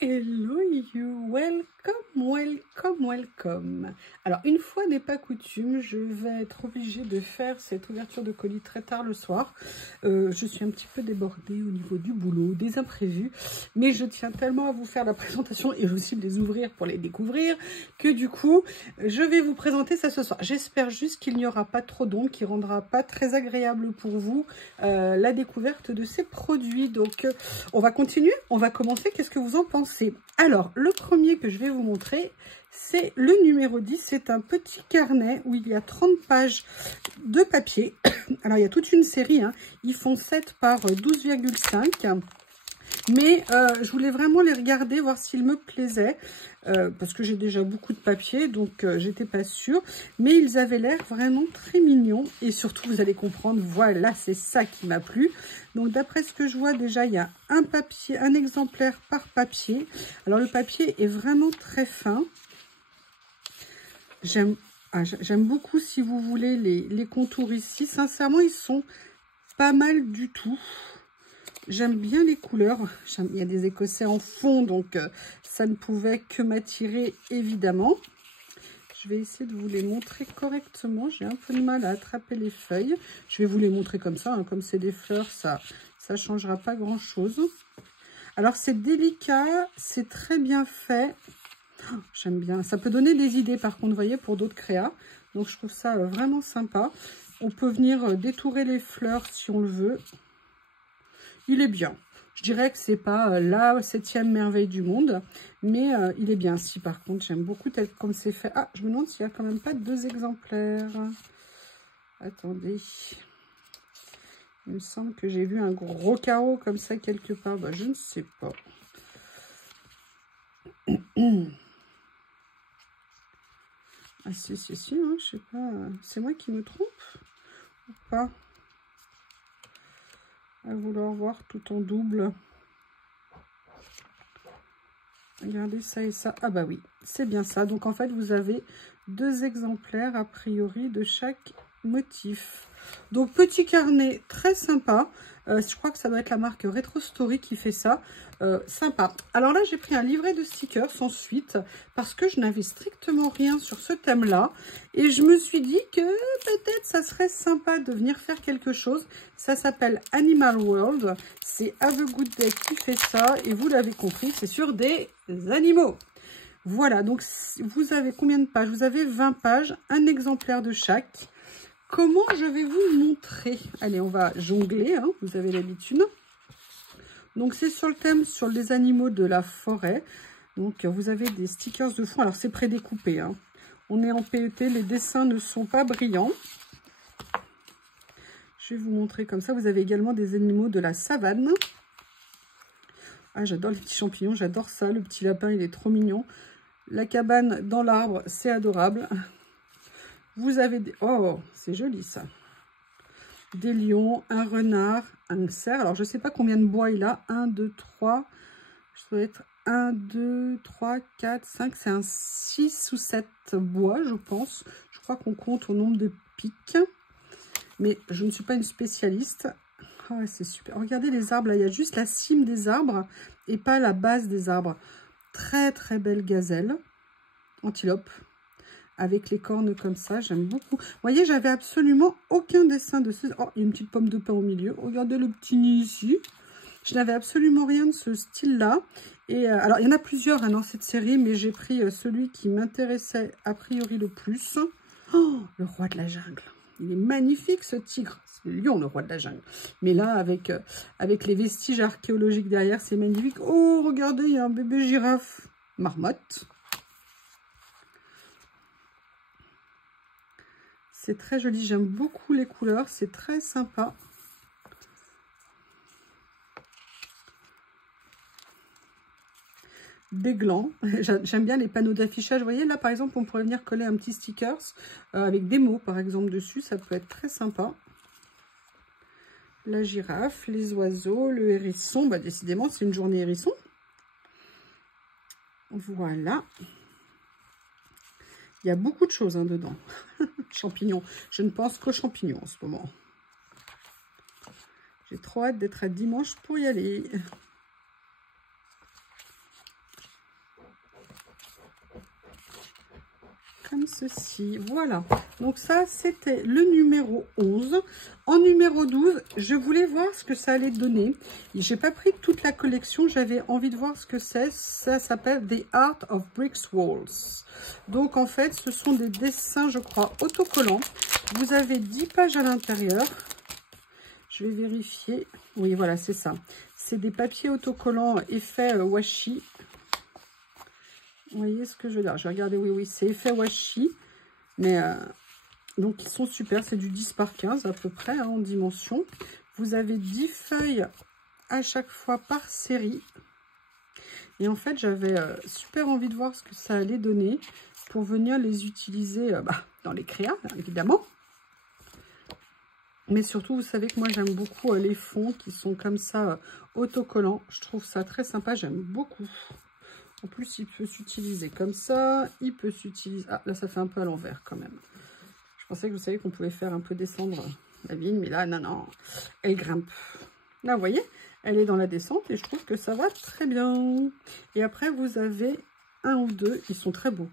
Hello you, welcome. Alors une fois n'est pas coutume, je vais être obligée de faire cette ouverture de colis très tard le soir. Je suis un petit peu débordée au niveau du boulot, des imprévus, mais je tiens tellement à vous faire la présentation et aussi les ouvrir pour les découvrir, que du coup je vais vous présenter ça ce soir. J'espère juste qu'il n'y aura pas trop d'ombre, qui rendra pas très agréable pour vous la découverte de ces produits. Donc on va continuer, on va commencer. Qu'est-ce que vous en pensez? Alors, le premier que je vais vous montrer, c'est le numéro 10. C'est un petit carnet où il y a 30 pages de papier. Alors, il y a toute une série, hein. Ils font 7 par 12,5. Mais je voulais vraiment les regarder, voir s'ils me plaisaient. Parce que j'ai déjà beaucoup de papier, donc j'étais pas sûre. Mais ils avaient l'air vraiment très mignons. Et surtout, vous allez comprendre, voilà, c'est ça qui m'a plu. Donc d'après ce que je vois, déjà, il y a un papier, un exemplaire par papier. Alors le papier est vraiment très fin. J'aime beaucoup, si vous voulez, les contours ici. Sincèrement, ils sont pas mal du tout. J'aime bien les couleurs. Il y a des écossais en fond, donc ça ne pouvait que m'attirer, évidemment. Je vais essayer de vous les montrer correctement. J'ai un peu de mal à attraper les feuilles. Je vais vous les montrer comme ça, hein. Comme c'est des fleurs, ça ne changera pas grand-chose. Alors, c'est délicat, c'est très bien fait. Oh, j'aime bien. Ça peut donner des idées, par contre, vous voyez, pour d'autres créas. Donc, je trouve ça vraiment sympa. On peut venir détourer les fleurs si on le veut. Il est bien. Je dirais que c'est pas la 7e merveille du monde, mais il est bien. Si par contre, j'aime beaucoup tel comme c'est fait. Ah, je me demande s'il n'y a quand même pas 2 exemplaires. Attendez. Il me semble que j'ai vu un gros carreau comme ça quelque part. Bah, je ne sais pas. Ah si, hein, je sais pas. C'est moi qui me trompe ou pas? À vouloir voir tout en double. Regardez ça et ça. Ah bah oui, c'est bien ça. Donc en fait, vous avez 2 exemplaires a priori de chaque motif. Donc petit carnet très sympa. Je crois que ça doit être la marque Retro Story qui fait ça. Sympa. Alors là, j'ai pris un livret de stickers ensuite parce que je n'avais strictement rien sur ce thème-là. Et je me suis dit que peut-être ça serait sympa de venir faire quelque chose. Ça s'appelle Animal World. C'est Have a Good Day qui fait ça. Et vous l'avez compris, c'est sur des animaux. Voilà, donc vous avez combien de pages? Vous avez 20 pages, un exemplaire de chaque. Comment je vais vous montrer? Allez, on va jongler, hein, vous avez l'habitude. Donc, c'est sur le thème sur les animaux de la forêt. Donc, vous avez des stickers de fond. Alors, c'est prédécoupé, hein. On est en PET, les dessins ne sont pas brillants. Je vais vous montrer comme ça. Vous avez également des animaux de la savane. Ah, j'adore les petits champignons, j'adore ça. Le petit lapin, il est trop mignon. La cabane dans l'arbre, c'est adorable. Vous avez des... Oh, c'est joli ça. Des lions, un renard, un cerf. Alors, je ne sais pas combien de bois il a. 1, 2, 3. Ça doit être 1, 2, 3, 4, 5. C'est un 6 ou 7 bois, je pense. Je crois qu'on compte au nombre de pics. Mais je ne suis pas une spécialiste. Ah ouais, c'est super. Regardez les arbres. Là, il y a juste la cime des arbres et pas la base des arbres. Très, très belle gazelle. Antilope. Avec les cornes comme ça, j'aime beaucoup. Vous voyez, j'avais absolument aucun dessin de ce... Oh, il y a une petite pomme de pain au milieu. Regardez le petit nid ici. Je n'avais absolument rien de ce style-là. Et alors, il y en a plusieurs hein, dans cette série, mais j'ai pris celui qui m'intéressait a priori le plus. Oh, le roi de la jungle. Il est magnifique, ce tigre. C'est le lion, le roi de la jungle. Mais là, avec les vestiges archéologiques derrière, c'est magnifique. Oh, regardez, il y a un bébé girafe. Marmotte. C'est très joli, j'aime beaucoup les couleurs, c'est très sympa. Des glands, j'aime bien les panneaux d'affichage. Vous voyez, là par exemple, on pourrait venir coller un petit stickers avec des mots par exemple dessus, ça peut être très sympa. La girafe, les oiseaux, le hérisson, bah décidément c'est une journée hérisson. Voilà. Il y a beaucoup de choses hein, dedans. Champignons, je ne pense qu'aux champignons en ce moment. J'ai trop hâte d'être à dimanche pour y aller. comme ceci. Voilà, donc ça c'était le numéro 11. En numéro 12, je voulais voir ce que ça allait donner. J'ai pas pris toute la collection, j'avais envie de voir ce que c'est. Ça s'appelle The Art of Bricks Walls. Donc en fait, ce sont des dessins, je crois, autocollants. Vous avez 10 pages à l'intérieur. Je vais vérifier. Oui, voilà, c'est ça. C'est des papiers autocollants effet washi. Vous voyez ce que je veux dire? Je vais regarder, oui, c'est effet washi. Mais donc, ils sont super. C'est du 10 par 15 à peu près, hein, en dimension. Vous avez 10 feuilles à chaque fois par série. Et en fait, j'avais super envie de voir ce que ça allait donner pour venir les utiliser dans les créas, évidemment. Mais surtout, vous savez que moi, j'aime beaucoup les fonds qui sont comme ça, autocollants. Je trouve ça très sympa, j'aime beaucoup. En plus, il peut s'utiliser comme ça. Il peut s'utiliser... Ah, là, ça fait un peu à l'envers quand même. Je pensais que vous savez qu'on pouvait faire un peu descendre la vigne. Mais là, non, non. Elle grimpe. Là, vous voyez, elle est dans la descente. Et je trouve que ça va très bien. Et après, vous avez un ou deux. Ils sont très beaux.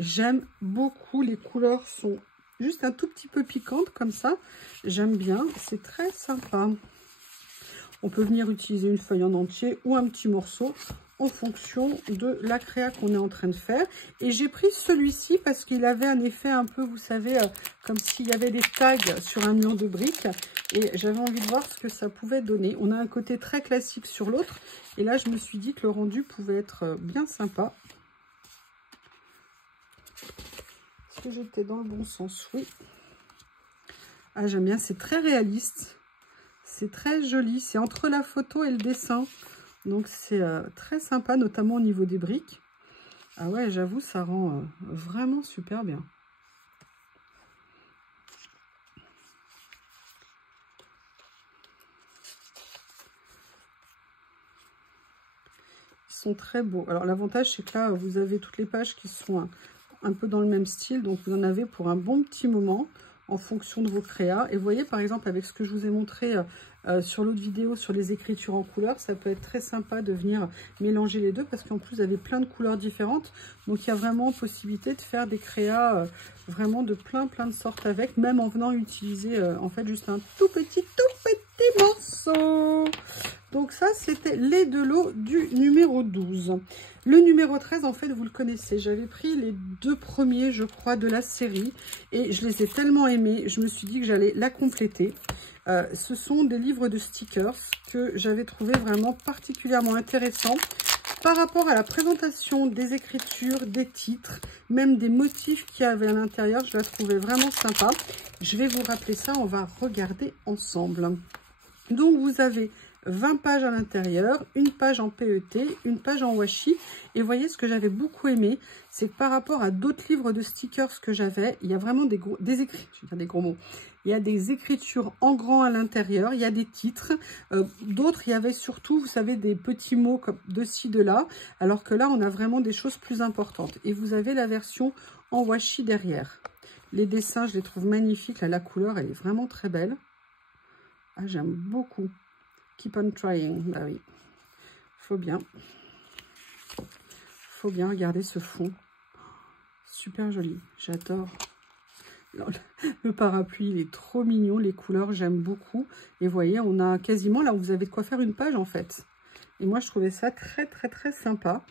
J'aime beaucoup. Les couleurs sont juste un tout petit peu piquantes comme ça. J'aime bien. C'est très sympa. On peut venir utiliser une feuille en entier ou un petit morceau en fonction de la créa qu'on est en train de faire. Et j'ai pris celui-ci parce qu'il avait un effet un peu, vous savez, comme s'il y avait des tags sur un mur de briques. Et j'avais envie de voir ce que ça pouvait donner. On a un côté très classique sur l'autre. Et là, je me suis dit que le rendu pouvait être bien sympa. Est-ce que j'étais dans le bon sens? Oui. Ah, j'aime bien. C'est très réaliste. C'est très joli. C'est entre la photo et le dessin. Donc, c'est très sympa, notamment au niveau des briques. Ah ouais, j'avoue, ça rend vraiment super bien. Ils sont très beaux. Alors, l'avantage, c'est que là, vous avez toutes les pages qui sont un peu dans le même style. Donc, vous en avez pour un bon petit moment en fonction de vos créas. Et vous voyez, par exemple, avec ce que je vous ai montré sur l'autre vidéo, sur les écritures en couleurs, ça peut être très sympa de venir mélanger les deux parce qu'en plus, vous avez plein de couleurs différentes. Donc, il y a vraiment possibilité de faire des créas vraiment de plein de sortes avec, même en venant utiliser en fait juste un tout petit morceau. Donc ça, c'était les deux lots du numéro 12. Le numéro 13, en fait, vous le connaissez. J'avais pris les deux premiers, je crois, de la série. Et je les ai tellement aimés, je me suis dit que j'allais la compléter. Ce sont des livres de stickers que j'avais trouvé vraiment particulièrement intéressants. Par rapport à la présentation des écritures, des titres, même des motifs qu'il y avait à l'intérieur, je la trouvais vraiment sympa. Je vais vous rappeler ça, on va regarder ensemble. Donc, vous avez 20 pages à l'intérieur, une page en PET, une page en washi. Et vous voyez, ce que j'avais beaucoup aimé, c'est que par rapport à d'autres livres de stickers que j'avais, il y a vraiment des gros mots. Il y a des écritures en grand à l'intérieur, il y a des titres. D'autres, il y avait surtout, vous savez, des petits mots comme de ci, de là. Alors que là, on a vraiment des choses plus importantes. Et vous avez la version en washi derrière. Les dessins, je les trouve magnifiques. Là, la couleur, elle est vraiment très belle. Ah, j'aime beaucoup. Keep on trying. Bah oui. Faut bien regarder ce fond. Super joli. J'adore. Le parapluie, il est trop mignon. Les couleurs, j'aime beaucoup. Et vous voyez, on a quasiment, là, vous avez de quoi faire une page, en fait. Et moi, je trouvais ça très sympa.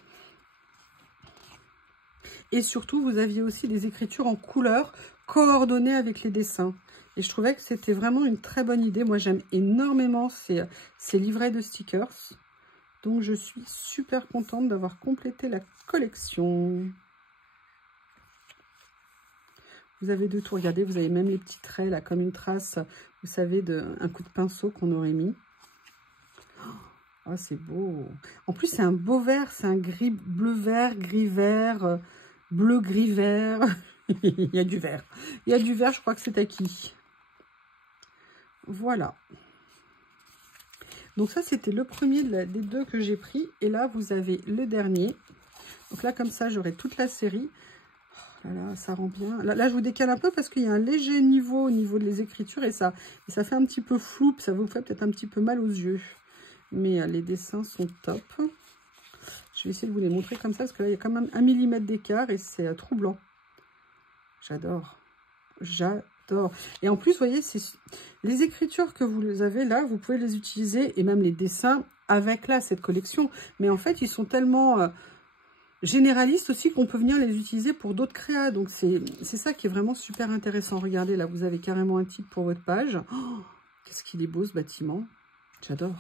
Et surtout, vous aviez aussi des écritures en couleurs coordonnées avec les dessins. Et je trouvais que c'était vraiment une très bonne idée. Moi, j'aime énormément ces livrets de stickers. Donc, je suis super contente d'avoir complété la collection. Vous avez de tout. Regardez, vous avez même les petits traits, là, comme une trace, vous savez, d'un coup de pinceau qu'on aurait mis. Oh, c'est beau. En plus, c'est un beau vert. C'est un gris, bleu-vert, gris-vert, bleu-gris-vert. Il y a du vert. Il y a du vert, je crois que c'est acquis. Voilà. Donc ça, c'était le premier des deux que j'ai pris. Et là, vous avez le dernier. Donc là, comme ça, j'aurai toute la série. Oh là là, ça rend bien. Là, je vous décale un peu parce qu'il y a un léger niveau au niveau des écritures. Et ça fait un petit peu flou. Ça vous fait peut-être un petit peu mal aux yeux. Mais les dessins sont top. Je vais essayer de vous les montrer comme ça. Parce que là, il y a quand même 1 mm d'écart. Et c'est troublant. J'adore. J'adore. Et en plus, vous voyez, les écritures que vous avez là, vous pouvez les utiliser, et même les dessins avec là, cette collection. Mais en fait, ils sont tellement généralistes aussi qu'on peut venir les utiliser pour d'autres créas. Donc, c'est ça qui est vraiment super intéressant. Regardez, là, vous avez carrément un titre pour votre page. Oh, qu'est-ce qu'il est beau, ce bâtiment. J'adore.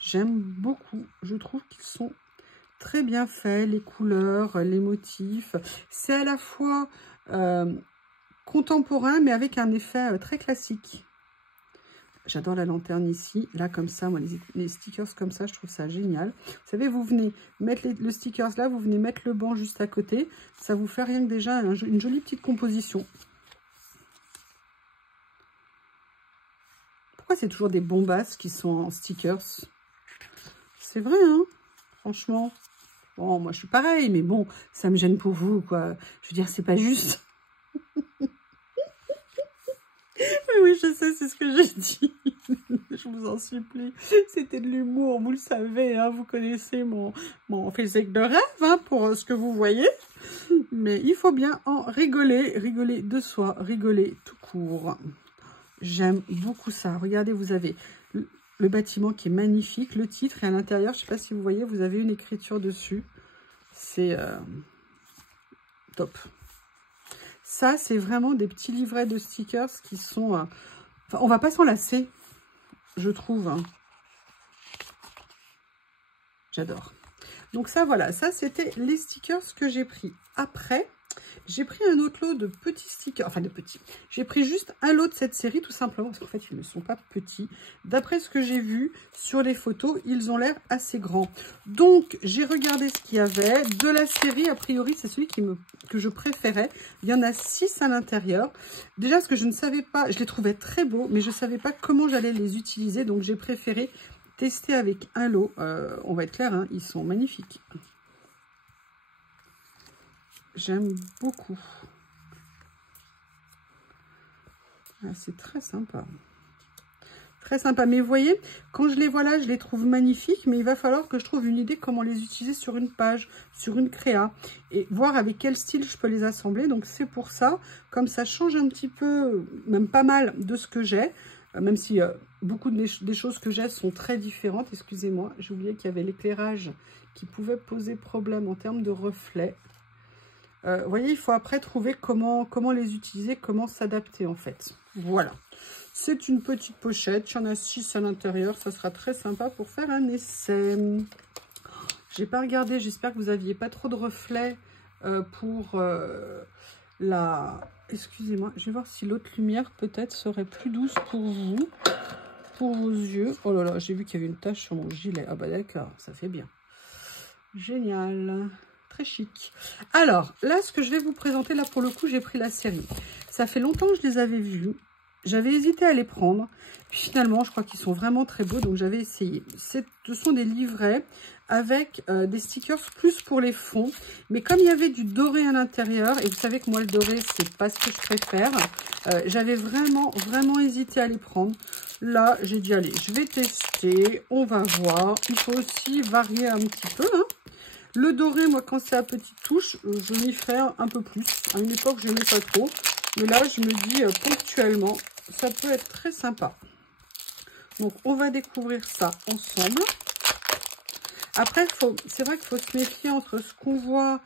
J'aime beaucoup. Je trouve qu'ils sont très bien faits. Les couleurs, les motifs. C'est à la fois contemporain, mais avec un effet très classique. J'adore la lanterne ici. Là, comme ça, moi, les stickers comme ça, je trouve ça génial. Vous savez, vous venez mettre le stickers là, vous venez mettre le banc juste à côté. Ça vous fait rien que déjà une jolie petite composition. Pourquoi c'est toujours des bombasses qui sont en stickers? C'est vrai, hein? Franchement. Bon, moi, je suis pareil, mais bon, ça me gêne pour vous, quoi. Je veux dire, c'est pas juste. Mais oui, je sais, c'est ce que j'ai dit. Je vous en supplie. C'était de l'humour, vous le savez, hein, vous connaissez mon physique de rêve, hein, pour ce que vous voyez. Mais il faut bien en rigoler, rigoler de soi, rigoler tout court. J'aime beaucoup ça. Regardez, vous avez le bâtiment qui est magnifique, le titre, et à l'intérieur, je ne sais pas si vous voyez, vous avez une écriture dessus. C'est top. Ça, c'est vraiment des petits livrets de stickers qui sont... enfin, on va pas s'en lasser, je trouve. Hein. J'adore. Donc ça, voilà. Ça, c'était les stickers que j'ai pris. Après, j'ai pris un autre lot de petits stickers. Enfin, de petits. J'ai pris juste un lot de cette série, tout simplement, parce qu'en fait, ils ne sont pas petits. D'après ce que j'ai vu sur les photos, ils ont l'air assez grands. Donc, j'ai regardé ce qu'il y avait. De la série, a priori, c'est celui que je préférais. Il y en a 6 à l'intérieur. Déjà, ce que je ne savais pas, je les trouvais très beaux, mais je ne savais pas comment j'allais les utiliser. Donc, j'ai préféré tester avec un lot. On va être clair, hein, ils sont magnifiques. J'aime beaucoup. Ah, c'est très sympa. Très sympa. Mais vous voyez, quand je les vois là, je les trouve magnifiques. Mais il va falloir que je trouve une idée comment les utiliser sur une page, sur une créa. Et voir avec quel style je peux les assembler. Donc c'est pour ça. Comme ça change un petit peu, même pas mal de ce que j'ai. Même si beaucoup des choses que j'ai sont très différentes. Excusez-moi, j'ai oublié qu'il y avait l'éclairage qui pouvait poser problème en termes de reflets. Vous voyez, il faut après trouver comment les utiliser, comment s'adapter en fait. Voilà. C'est une petite pochette. Il y en a 6 à l'intérieur. Ça sera très sympa pour faire un essai. J'ai pas regardé. J'espère que vous n'aviez pas trop de reflets pour la... Excusez-moi. Je vais voir si l'autre lumière peut-être serait plus douce pour vous, pour vos yeux. Oh là là, j'ai vu qu'il y avait une tache sur mon gilet. Ah bah d'accord, ça fait bien. Génial. Très chic. Alors, là, ce que je vais vous présenter, là, pour le coup, j'ai pris la série. Ça fait longtemps que je les avais vus. J'avais hésité à les prendre. Puis finalement, je crois qu'ils sont vraiment très beaux, donc j'avais essayé. Ce sont des livrets avec des stickers plus pour les fonds. Mais comme il y avait du doré à l'intérieur, et vous savez que moi, le doré, c'est pas ce que je préfère, j'avais vraiment hésité à les prendre. Là, j'ai dit, allez, je vais tester, on va voir. Il faut aussi varier un petit peu, hein. Le doré, moi, quand c'est à petite touche, je m'y fais un peu plus. À une époque, je n'aimais pas trop. Mais là, je me dis ponctuellement, ça peut être très sympa. Donc, on va découvrir ça ensemble. Après, c'est vrai qu'il faut se méfier entre ce qu'on voit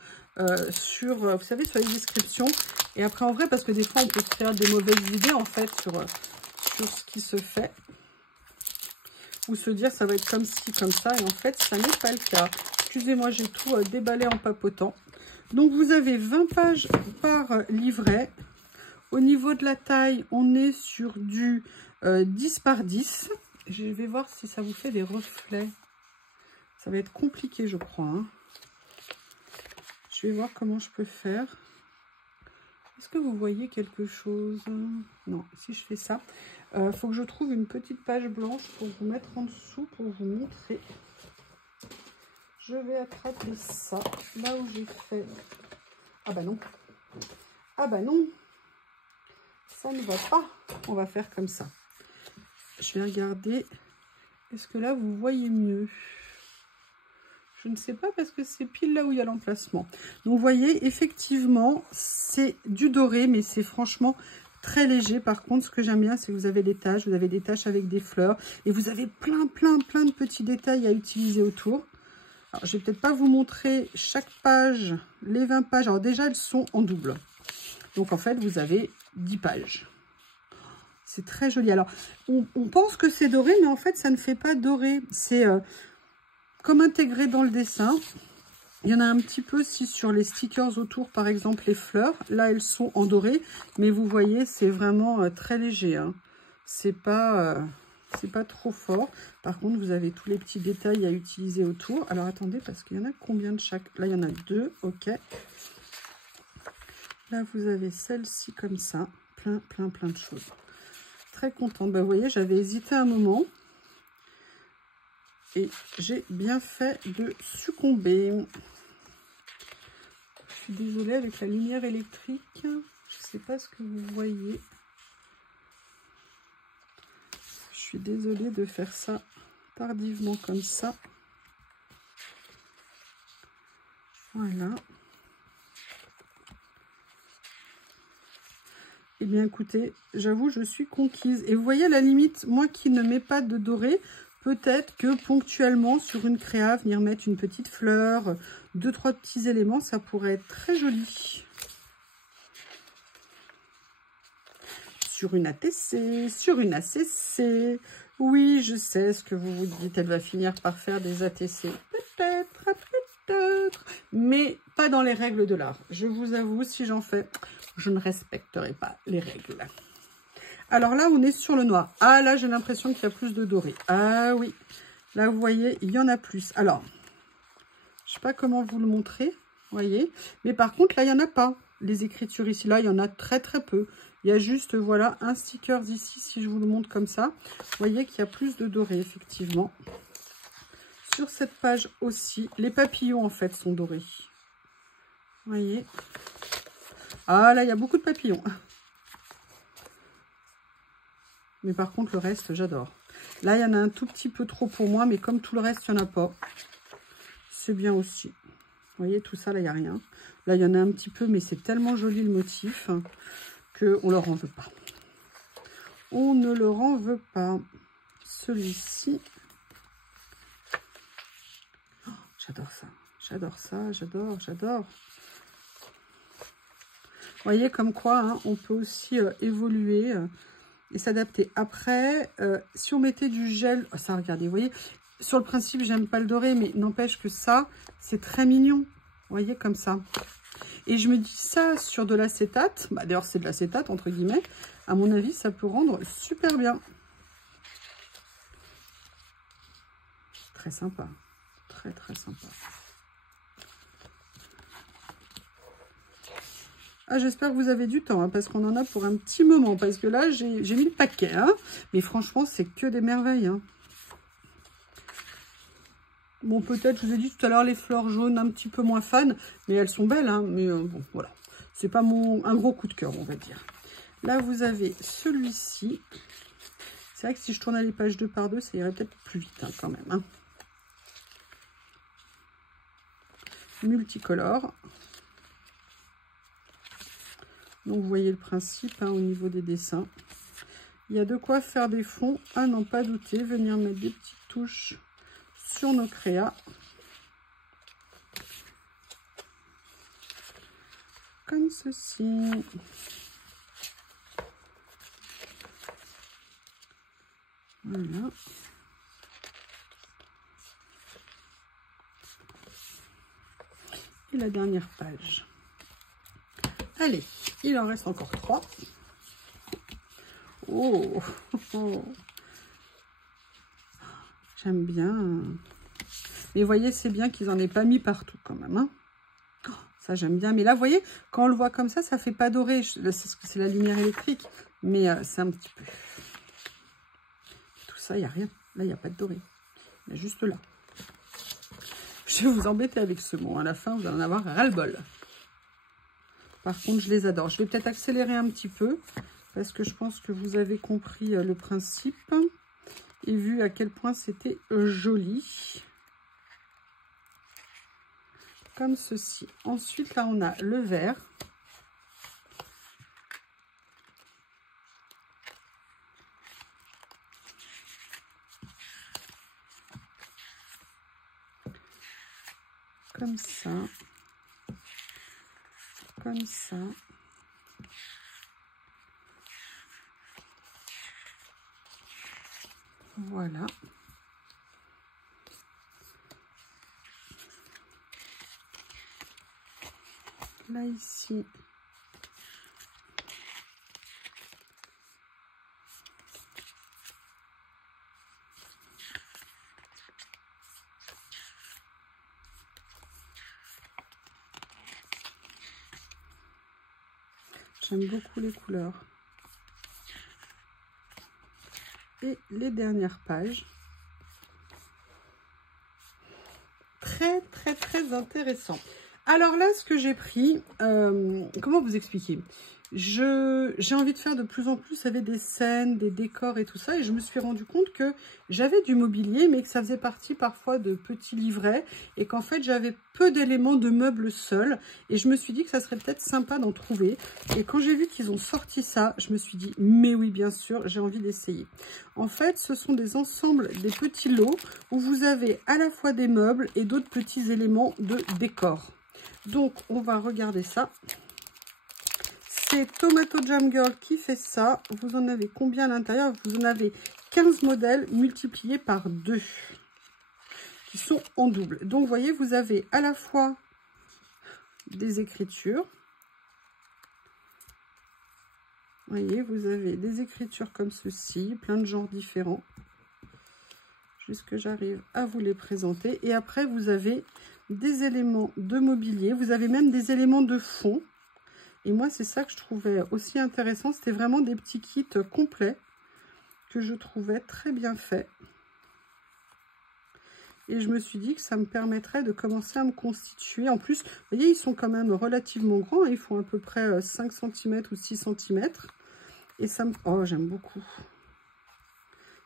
sur, vous savez, sur les descriptions. Et après, en vrai, parce que des fois, on peut se faire des mauvaises idées, en fait, sur ce qui se fait. Ou se dire, ça va être comme ci, comme ça. Et en fait, ça n'est pas le cas. Excusez-moi, j'ai tout déballé en papotant. Donc, vous avez 20 pages par livret. Au niveau de la taille, on est sur du 10 par 10. Je vais voir si ça vous fait des reflets. Ça va être compliqué, je crois. Hein. Je vais voir comment je peux faire. Est-ce que vous voyez quelque chose? Non, si je fais ça, il faut que je trouve une petite page blanche pour vous mettre en dessous, pour vous montrer. Je vais attraper ça, là où j'ai fait... Ah bah non. Ah bah non. Ça ne va pas. On va faire comme ça. Je vais regarder. Est-ce que là, vous voyez mieux? Je ne sais pas parce que c'est pile là où il y a l'emplacement. Donc, vous voyez, effectivement, c'est du doré, mais c'est franchement très léger. Par contre, ce que j'aime bien, c'est que vous avez des taches. Vous avez des taches avec des fleurs. Et vous avez plein de petits détails à utiliser autour. Alors, je vais peut-être pas vous montrer chaque page, les 20 pages. Alors, déjà, elles sont en double. Donc, en fait, vous avez 10 pages. C'est très joli. Alors, on pense que c'est doré, mais en fait, ça ne fait pas doré. C'est comme intégré dans le dessin. Il y en a un petit peu aussi sur les stickers autour, par exemple, les fleurs. Là, elles sont en doré, mais vous voyez, c'est vraiment très léger. Hein. C'est pas trop fort. Par contre, vous avez tous les petits détails à utiliser autour. Alors, attendez, parce qu'il y en a combien de chaque? Là, il y en a 2, ok. Là, vous avez celle-ci comme ça. Plein de choses. Très contente. Ben, vous voyez, j'avais hésité un moment. Et j'ai bien fait de succomber. Je suis désolée avec la lumière électrique. Je ne sais pas ce que vous voyez. Je suis désolée de faire ça tardivement comme ça. Voilà. Eh bien, écoutez, j'avoue, je suis conquise. Et vous voyez, à la limite, moi qui ne mets pas de doré, peut-être que ponctuellement, sur une créa, venir mettre une petite fleur, 2-3 petits éléments, ça pourrait être très joli. Sur une ATC, sur une ACC. Oui, je sais ce que vous vous dites, elle va finir par faire des ATC. Peut-être, mais pas dans les règles de l'art. Je vous avoue, si j'en fais, je ne respecterai pas les règles. Alors là, on est sur le noir. Ah, là, j'ai l'impression qu'il y a plus de doré. Ah oui, là, vous voyez, il y en a plus. Alors, je ne sais pas comment vous le montrer, vous voyez. Mais par contre, là, il n'y en a pas. Les écritures ici, là, il y en a très peu. Il y a juste, voilà, un sticker ici, si je vous le montre comme ça. Vous voyez qu'il y a plus de doré, effectivement. Sur cette page aussi, les papillons, en fait, sont dorés. Vous voyez. Ah, là, il y a beaucoup de papillons. Mais par contre, le reste, j'adore. Là, il y en a un tout petit peu trop pour moi, mais comme tout le reste, il n'y en a pas. C'est bien aussi. Vous voyez, tout ça, là, il n'y a rien. Là, il y en a un petit peu, mais c'est tellement joli le motif qu'on ne leur en veut pas. On ne leur en veut pas. Celui-ci. Oh, j'adore ça. J'adore ça. J'adore. Vous voyez, comme quoi, hein, on peut aussi évoluer et s'adapter. Après, si on mettait du gel, oh, ça, regardez, vous voyez, sur le principe, j'aime pas le doré, mais n'empêche que ça, c'est très mignon. Vous voyez, comme ça. Et je me dis ça sur de l'acétate. Bah, d'ailleurs, c'est de l'acétate, entre guillemets. À mon avis, ça peut rendre super bien. Très sympa. Très sympa. Ah, j'espère que vous avez du temps, hein, parce qu'on en a pour un petit moment. Parce que là, j'ai mis le paquet. Hein, mais franchement, c'est que des merveilles. Hein. Bon, peut-être, je vous ai dit tout à l'heure, les fleurs jaunes, un petit peu moins fan. Mais elles sont belles. Hein, mais bon, voilà. C'est pas un gros coup de cœur, on va dire. Là, vous avez celui-ci. C'est vrai que si je tournais les pages 2 par 2, ça irait peut-être plus vite, hein, quand même. Hein. Multicolore. Donc, vous voyez le principe hein, au niveau des dessins. Il y a de quoi faire des fonds, à n'en pas douter. Venir mettre des petites touches sur nos créas. Comme ceci. Voilà. Et la dernière page. Allez, il en reste encore 3. Oh, j'aime bien. Mais vous voyez, c'est bien qu'ils n'en aient pas mis partout quand même. Hein. Oh, ça, j'aime bien. Mais là, vous voyez, quand on le voit comme ça ne fait pas doré. C'est la lumière électrique. Mais c'est un petit peu. Tout ça, il n'y a rien. Là, il n'y a pas de doré. Il y a juste là. Je vais vous embêter avec ce mot. À la fin, vous allez en avoir ras-le-bol. Par contre, je les adore. Je vais peut-être accélérer un petit peu parce que je pense que vous avez compris le principe et vu à quel point c'était joli. comme ceci. Ensuite, là, on a le vert. Comme ça. Comme ça. Voilà. Là, ici. J'aime beaucoup les couleurs. Et les dernières pages. Très, très, très intéressant. Alors là, ce que j'ai pris, comment vous expliquer? J'ai envie de faire de plus en plus avec des scènes, des décors et tout ça. Et je me suis rendu compte que j'avais du mobilier, mais que ça faisait partie parfois de petits livrets. Et qu'en fait, j'avais peu d'éléments de meubles seuls. Et je me suis dit que ça serait peut-être sympa d'en trouver. Et quand j'ai vu qu'ils ont sorti ça, je me suis dit, mais oui, bien sûr, j'ai envie d'essayer. En fait, ce sont des ensembles, des petits lots où vous avez à la fois des meubles et d'autres petits éléments de décor. Donc, on va regarder ça. C'est Tomato Jam Girl qui fait ça. Vous en avez combien à l'intérieur? Vous en avez 15 modèles multipliés par 2 qui sont en double. Donc, vous voyez, vous avez à la fois des écritures. Vous voyez, vous avez des écritures comme ceci, plein de genres différents. Juste que j'arrive à vous les présenter. Et après, vous avez des éléments de mobilier. Vous avez même des éléments de fond. Et moi, c'est ça que je trouvais aussi intéressant. C'était vraiment des petits kits complets que je trouvais très bien faits. Et je me suis dit que ça me permettrait de commencer à me constituer. En plus, vous voyez, ils sont quand même relativement grands. Ils font à peu près 5 cm ou 6 cm. Et ça me... Oh, j'aime beaucoup.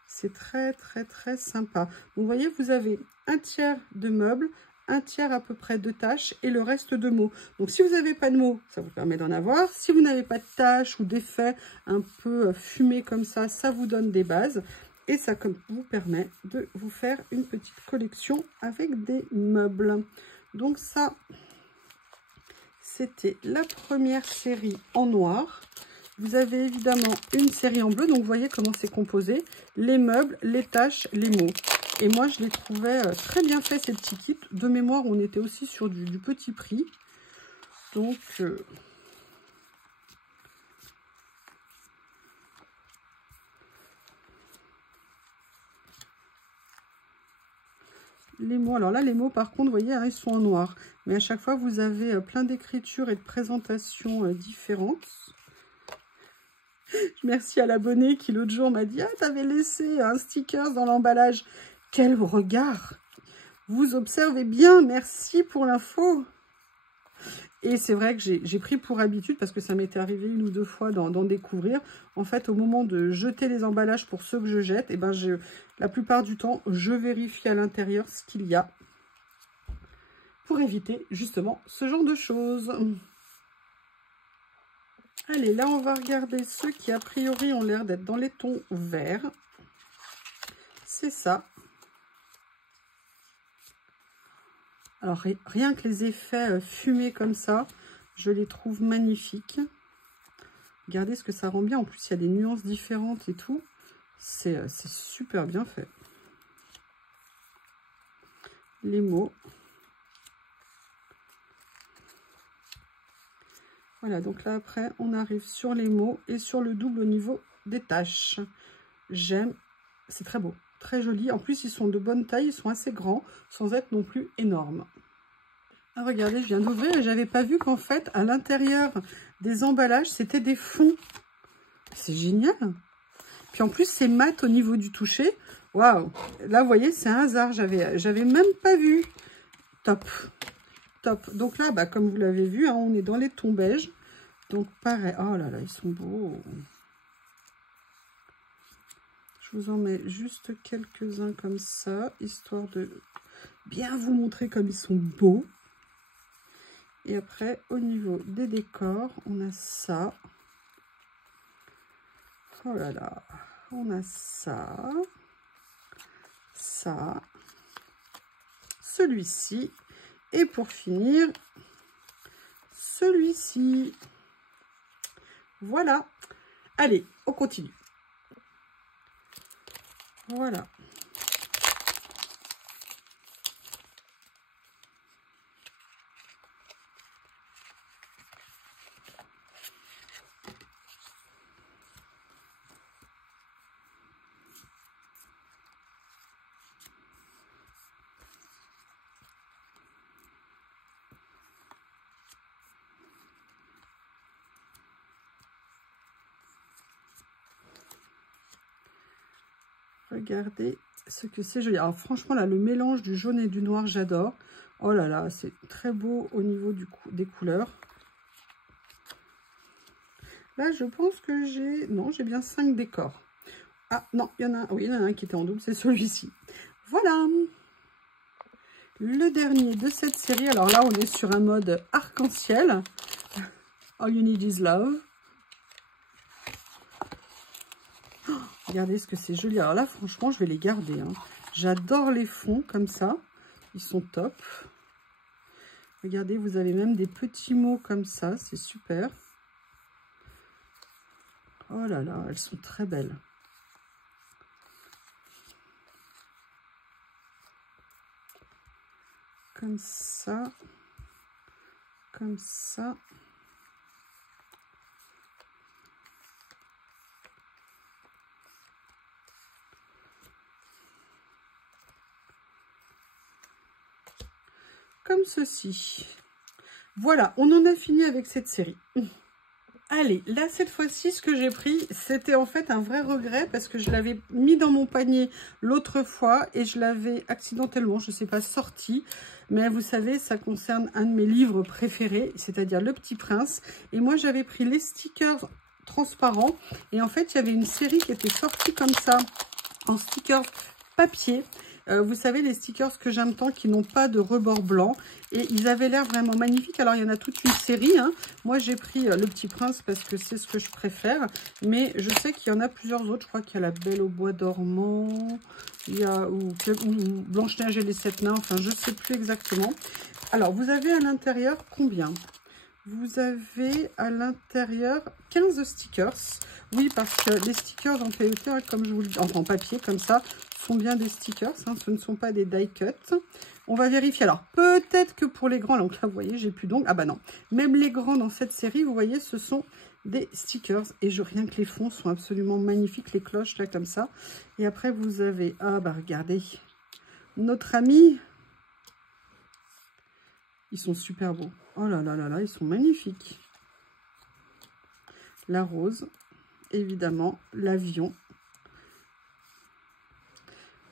C'est très, très, très sympa. Donc, vous voyez, vous avez un tiers de meubles, un tiers à peu près de tâches et le reste de mots. Donc, si vous n'avez pas de mots, ça vous permet d'en avoir. Si vous n'avez pas de tâches ou d'effets un peu fumés comme ça vous donne des bases. Et ça vous permet de vous faire une petite collection avec des meubles. Donc, ça, c'était la première série en noir. Vous avez évidemment une série en bleu, donc vous voyez comment c'est composé. Les meubles, les tâches, les mots. Et moi, je les trouvais très bien faits, ces petits kits. De mémoire, on était aussi sur du petit prix. Donc, les mots. Alors là, les mots, par contre, vous voyez, hein, ils sont en noir. Mais à chaque fois, vous avez plein d'écritures et de présentations différentes. Merci à l'abonné qui l'autre jour m'a dit « Ah, t'avais laissé un sticker dans l'emballage. » Quel regard! Vous observez bien, merci pour l'info. Et c'est vrai que j'ai pris pour habitude, parce que ça m'était arrivé une ou deux fois d'en découvrir. En fait, au moment de jeter les emballages pour ceux que je jette, et ben la plupart du temps, je vérifie à l'intérieur ce qu'il y a pour éviter justement ce genre de choses. Allez, là, on va regarder ceux qui, a priori, ont l'air d'être dans les tons verts. C'est ça. Alors, rien que les effets fumés comme ça, je les trouve magnifiques. Regardez ce que ça rend bien. En plus, il y a des nuances différentes et tout. C'est super bien fait. Les mots. Voilà, donc là, après, on arrive sur les mots et sur le double au niveau des tâches. J'aime. C'est très beau, très joli. En plus, ils sont de bonne taille, ils sont assez grands, sans être non plus énormes. Ah, regardez, je viens d'ouvrir et j'avais pas vu qu'en fait, à l'intérieur des emballages, c'était des fonds. C'est génial. Puis en plus, c'est mat au niveau du toucher. Waouh! Là, vous voyez, c'est un hasard. J'avais même pas vu. Top. Top. Donc là, bah, comme vous l'avez vu, hein, on est dans les tons beige. Donc pareil. Oh là là, ils sont beaux. Je vous en mets juste quelques-uns comme ça, histoire de bien vous montrer comme ils sont beaux. Et après, au niveau des décors, on a ça. Oh là là, on a ça, ça, celui-ci. Et pour finir, celui-ci. Voilà. Allez, on continue. Voilà. Regardez ce que c'est joli. Alors franchement, là, le mélange du jaune et du noir, j'adore. Oh là là, c'est très beau au niveau des couleurs. Là, je pense que j'ai... Non, j'ai bien 5 décors. Ah non, il y en a un. Oui, il y en a un qui était en double, c'est celui-ci. Voilà. Le dernier de cette série. Alors là, on est sur un mode arc-en-ciel. All you need is love. Regardez ce que c'est joli. Alors là, franchement, je vais les garder. Hein. J'adore les fonds comme ça. Ils sont top. Regardez, vous avez même des petits mots comme ça. C'est super. Oh là là, elles sont très belles. Comme ça. Comme ça. Comme ceci. Voilà, on en a fini avec cette série. Allez, là, cette fois-ci, ce que j'ai pris, c'était en fait un vrai regret parce que je l'avais mis dans mon panier l'autre fois et je l'avais accidentellement, je ne sais pas, sorti. Mais vous savez, ça concerne un de mes livres préférés, c'est-à-dire Le Petit Prince. Et moi, j'avais pris les stickers transparents. Et en fait, il y avait une série qui était sortie comme ça, en stickers papier. Vous savez, les stickers que j'aime tant, qui n'ont pas de rebord blanc. Et ils avaient l'air vraiment magnifiques. Alors, il y en a toute une série. Hein. Moi, j'ai pris Le Petit Prince parce que c'est ce que je préfère. Mais je sais qu'il y en a plusieurs autres. Je crois qu'il y a La Belle au Bois dormant. Il y a ou Blanche-Neige et les 7 nains. Enfin, je ne sais plus exactement. Alors, vous avez à l'intérieur combien ? Vous avez à l'intérieur 15 stickers. Oui, parce que les stickers en PET, hein, comme je vous le dis, enfin en papier comme ça, sont bien des stickers. Hein, ce ne sont pas des die cut. On va vérifier. Alors, peut-être que pour les grands, donc là, vous voyez, j'ai plus d'ongles. Ah bah non. Même les grands dans cette série, vous voyez, ce sont des stickers. Et rien que les fonds sont absolument magnifiques. Les cloches, là, comme ça. Et après, vous avez... Ah bah regardez. Notre ami... Ils sont super beaux. Oh là là là là, ils sont magnifiques. La rose, évidemment, l'avion.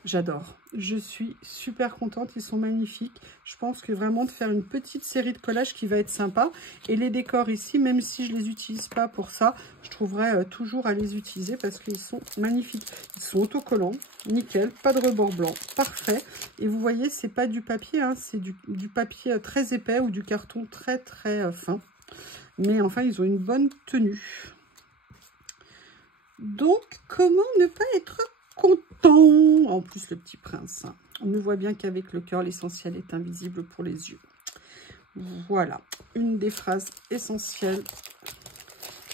J'adore. Je suis super contente. Ils sont magnifiques. Je pense que vraiment de faire une petite série de collages qui va être sympa. Et les décors ici, même si je ne les utilise pas pour ça, je trouverai toujours à les utiliser parce qu'ils sont magnifiques. Ils sont autocollants. Nickel. Pas de rebord blanc. Parfait. Et vous voyez, c'est pas du papier. Hein, c'est du papier très épais ou du carton très très fin. Mais enfin, ils ont une bonne tenue. Donc, comment ne pas être content? En plus, Le Petit Prince. Hein. On ne voit bien qu'avec le cœur, l'essentiel est invisible pour les yeux. Voilà, une des phrases essentielles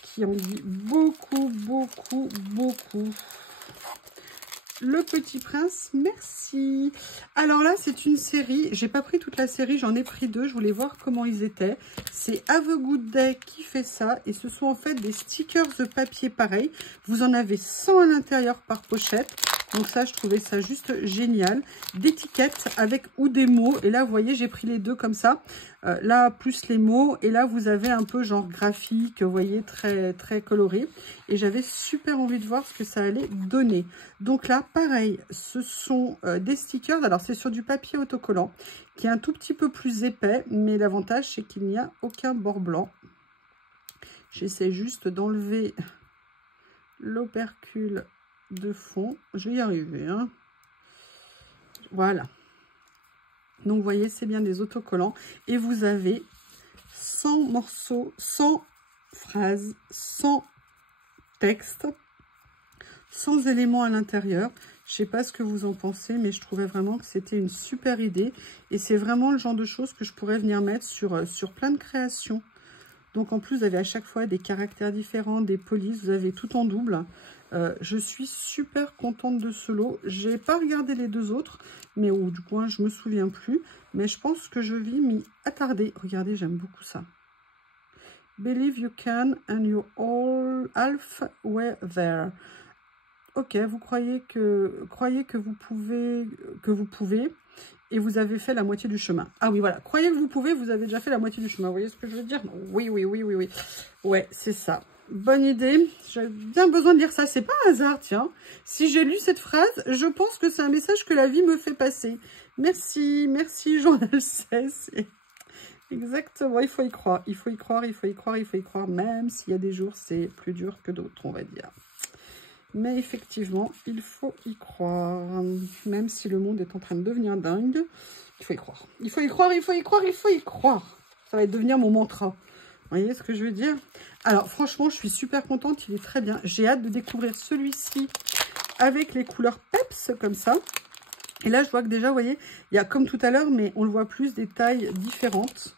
qui en dit beaucoup, beaucoup, beaucoup. Le Petit Prince, merci. Alors là, c'est une série. J'ai pas pris toute la série, j'en ai pris 2. Je voulais voir comment ils étaient. C'est Have a Good Day qui fait ça. Et ce sont en fait des stickers de papier pareil. Vous en avez 100 à l'intérieur par pochette. Donc ça, je trouvais ça juste génial. D'étiquettes avec ou des mots. Et là, vous voyez, j'ai pris les deux comme ça. Là, plus les mots. Et là, vous avez un peu genre graphique, vous voyez, très, très coloré. Et j'avais super envie de voir ce que ça allait donner. Donc là, pareil, ce sont des stickers. Alors, c'est sur du papier autocollant qui est un tout petit peu plus épais. Mais l'avantage, c'est qu'il n'y a aucun bord blanc. J'essaie juste d'enlever l'opercule de fond. Je vais y arriver. Hein. Voilà. Donc, vous voyez, c'est bien des autocollants. Et vous avez 100 morceaux, 100 phrases, 100 textes, 100 éléments à l'intérieur. Je sais pas ce que vous en pensez, mais je trouvais vraiment que c'était une super idée. Et c'est vraiment le genre de choses que je pourrais venir mettre sur plein de créations. Donc en plus, vous avez à chaque fois des caractères différents, des polices, vous avez tout en double. Je suis super contente de ce lot. J'ai pas regardé les deux autres, mais du coup, je me souviens plus. Mais je pense que je vais m'y attarder. Regardez, j'aime beaucoup ça. Believe you can and you're all halfway there. Ok, vous croyez que vous pouvez, et vous avez fait la moitié du chemin. Ah oui, voilà. Croyez que vous pouvez, vous avez déjà fait la moitié du chemin. Vous voyez ce que je veux dire? Oui. Ouais, c'est ça. Bonne idée. J'ai bien besoin de lire ça. C'est pas un hasard, tiens. Si j'ai lu cette phrase, je pense que c'est un message que la vie me fait passer. Merci, journal 16. Exactement, il faut y croire. Il faut y croire, même s'il y a des jours, c'est plus dur que d'autres, on va dire. Mais effectivement, il faut y croire. Même si le monde est en train de devenir dingue, il faut y croire. Il faut y croire. Ça va devenir mon mantra. Vous voyez ce que je veux dire? Alors, franchement, je suis super contente. Il est très bien. J'ai hâte de découvrir celui-ci avec les couleurs peps, comme ça. Et là, je vois que déjà, vous voyez, il y a comme tout à l'heure, mais on le voit plus, des tailles différentes.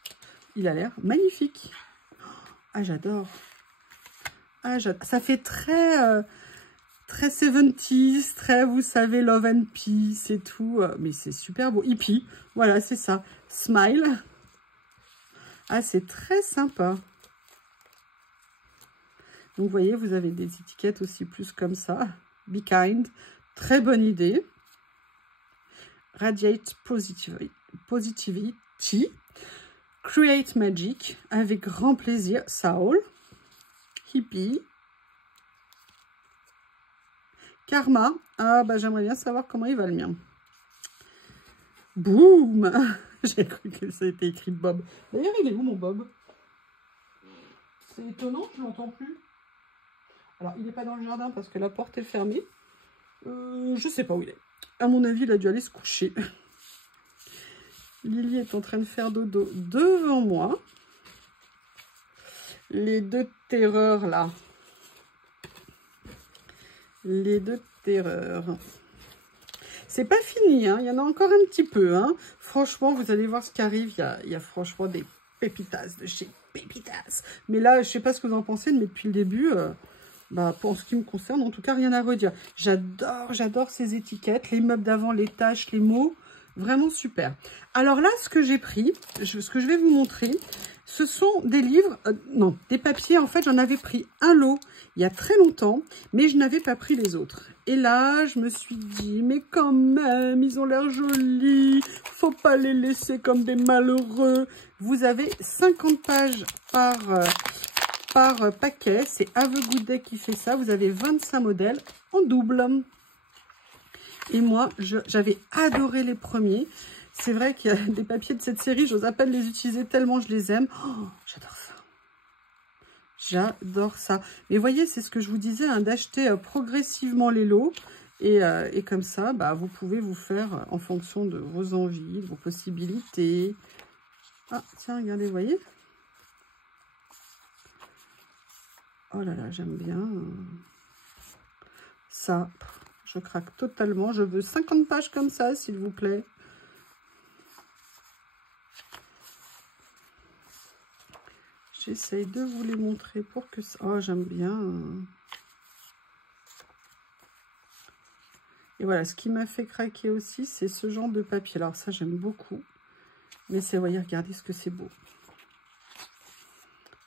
Il a l'air magnifique. Ah, j'adore. Ça fait très... très 70s, très, vous savez, love and peace et tout. Mais c'est super beau. Hippie, voilà, c'est ça. Smile. Ah, c'est très sympa. Donc, vous voyez, vous avez des étiquettes aussi plus comme ça. Be kind. Très bonne idée. Radiate positivity. Create magic. Avec grand plaisir. Soul. Hippie. Karma. Ah, bah j'aimerais bien savoir comment il va le mien. Boum. J'ai cru que ça était écrit Bob. D'ailleurs, il est où mon Bob? C'est étonnant, je l'entends plus. Alors, il n'est pas dans le jardin parce que la porte est fermée. Je sais pas où il est. À mon avis, il a dû aller se coucher. Lily est en train de faire dodo devant moi. Les deux terreurs, là. Les deux terreurs. C'est pas fini, hein. Il y en a encore un petit peu. Hein. Franchement, vous allez voir ce qui arrive. Il y a franchement des pépitas de chez Pépitas. Mais là, je sais pas ce que vous en pensez, mais depuis le début, pour ce qui me concerne, en tout cas, rien à redire. J'adore ces étiquettes, les meubles d'avant, les taches, les mots. Vraiment super. Alors là, ce que j'ai pris, ce que je vais vous montrer, ce sont des livres, non, des papiers. En fait, j'en avais pris un lot il y a très longtemps, mais je n'avais pas pris les autres. Et là, je me suis dit, mais quand même, ils ont l'air jolis, faut pas les laisser comme des malheureux. Vous avez 50 pages par paquet. C'est Have a Good Day qui fait ça. Vous avez 25 modèles en double. Et moi, j'avais adoré les premiers. C'est vrai qu'il y a des papiers de cette série, j'ose à peine les utiliser tellement je les aime. Oh, j'adore ça. J'adore ça. Mais voyez, c'est ce que je vous disais, hein, d'acheter progressivement les lots. Et comme ça, vous pouvez vous faire en fonction de vos envies, de vos possibilités. Ah, tiens, regardez, vous voyez? Oh là là, j'aime bien. Ça, je craque totalement. Je veux 50 pages comme ça, s'il vous plaît. J'essaye de vous les montrer pour que ça... Oh, j'aime bien. Et voilà, ce qui m'a fait craquer aussi, c'est ce genre de papier. Alors ça, j'aime beaucoup. Mais c'est, voyez, regardez ce que c'est beau.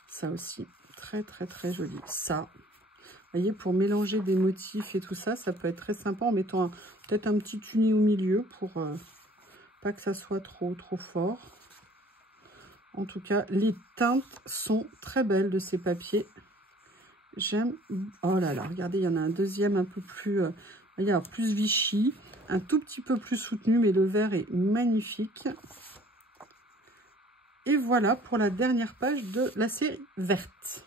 Ça aussi, très, très, très joli. Ça, vous voyez, pour mélanger des motifs et tout ça, ça peut être très sympa en mettant peut-être un petit uni au milieu pour pas que ça soit trop fort. En tout cas, les teintes sont très belles de ces papiers. J'aime. Oh là là, regardez, il y en a un deuxième un peu plus... il y a plus Vichy, un tout petit peu plus soutenu, mais le vert est magnifique. Et voilà pour la dernière page de la série verte.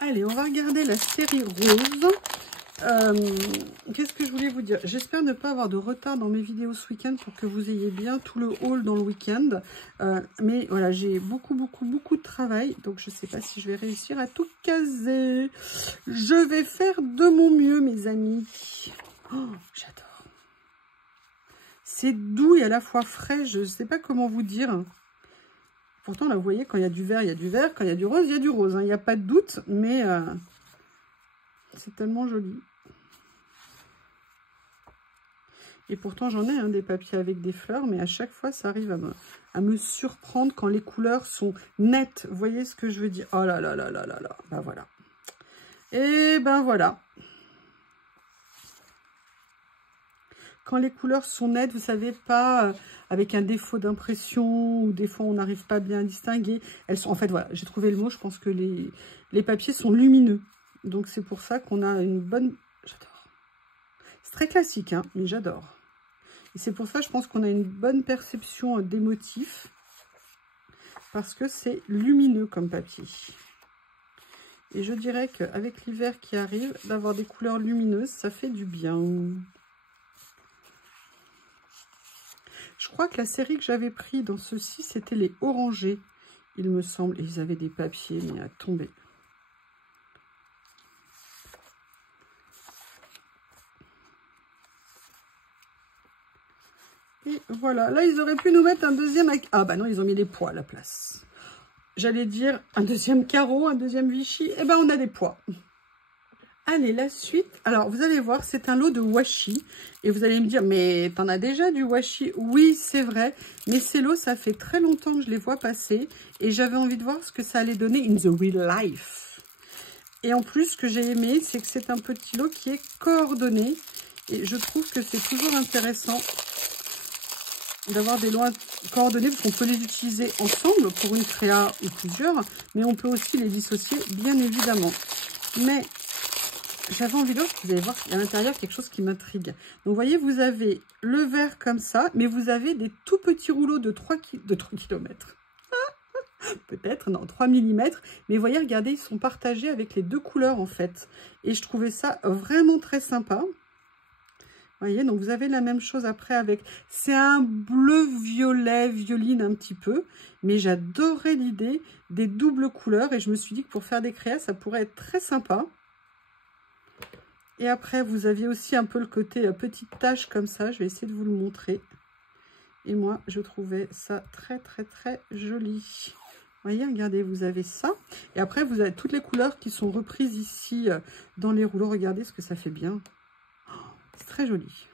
Allez, on va regarder la série rose. Qu'est-ce que je voulais vous dire? J'espère ne pas avoir de retard dans mes vidéos ce week-end pour que vous ayez bien tout le haul dans le week-end. Mais voilà, j'ai beaucoup de travail. Donc, je ne sais pas si je vais réussir à tout caser. Je vais faire de mon mieux, mes amis. Oh, j'adore. C'est doux et à la fois frais. Je ne sais pas comment vous dire. Pourtant, là, vous voyez, quand il y a du vert, il y a du vert. Quand il y a du rose, il y a du rose. Hein. Il n'y a pas de doute, mais... c'est tellement joli. Et pourtant, j'en ai des papiers avec des fleurs, mais à chaque fois, ça arrive à me surprendre quand les couleurs sont nettes. Vous voyez ce que je veux dire? Oh là là là là là là. Ben voilà. Et ben voilà. Quand les couleurs sont nettes, vous savez, pas avec un défaut d'impression, ou des fois, on n'arrive pas bien à distinguer. Elles sont, en fait, voilà, j'ai trouvé le mot. Je pense que les papiers sont lumineux. Donc, c'est pour ça qu'on a une bonne... J'adore. C'est très classique, hein, mais j'adore. Et c'est pour ça, je pense qu'on a une bonne perception des motifs. Parce que c'est lumineux comme papier. Et je dirais qu'avec l'hiver qui arrive, d'avoir des couleurs lumineuses, ça fait du bien. Je crois que la série que j'avais pris dans ceci, c'était les orangés, il me semble. Et ils avaient des papiers, mais à tomber. Et voilà, là, ils auraient pu nous mettre un deuxième... Ah bah non, ils ont mis des pois à la place. J'allais dire un deuxième carreau, un deuxième Vichy. Eh ben, on a des pois. Allez, la suite. Alors, vous allez voir, c'est un lot de washi. Et vous allez me dire, mais t'en as déjà du washi? Oui, c'est vrai. Mais ces lots, ça fait très longtemps que je les vois passer. Et j'avais envie de voir ce que ça allait donner in the real life. Et en plus, ce que j'ai aimé, c'est que c'est un petit lot qui est coordonné. Et je trouve que c'est toujours intéressant d'avoir des lots coordonnés, parce qu'on peut les utiliser ensemble pour une créa ou plusieurs, mais on peut aussi les dissocier, bien évidemment. Mais j'avais envie de voir, vous allez voir à l'intérieur quelque chose qui m'intrigue. Donc, vous voyez, vous avez le vert comme ça, mais vous avez des tout petits rouleaux de 3 km. Peut-être, non, 3 mm. Mais vous voyez, regardez, ils sont partagés avec les deux couleurs, en fait. Et je trouvais ça vraiment très sympa. Vous voyez, donc vous avez la même chose après avec... C'est un bleu-violet, violine un petit peu. Mais j'adorais l'idée des doubles couleurs. Et je me suis dit que pour faire des créas, ça pourrait être très sympa. Et après, vous aviez aussi un peu le côté petite tache comme ça. Je vais essayer de vous le montrer. Et moi, je trouvais ça très, très, très joli. Vous voyez, regardez, vous avez ça. Et après, vous avez toutes les couleurs qui sont reprises ici dans les rouleaux. Regardez ce que ça fait bien. C'est très joli.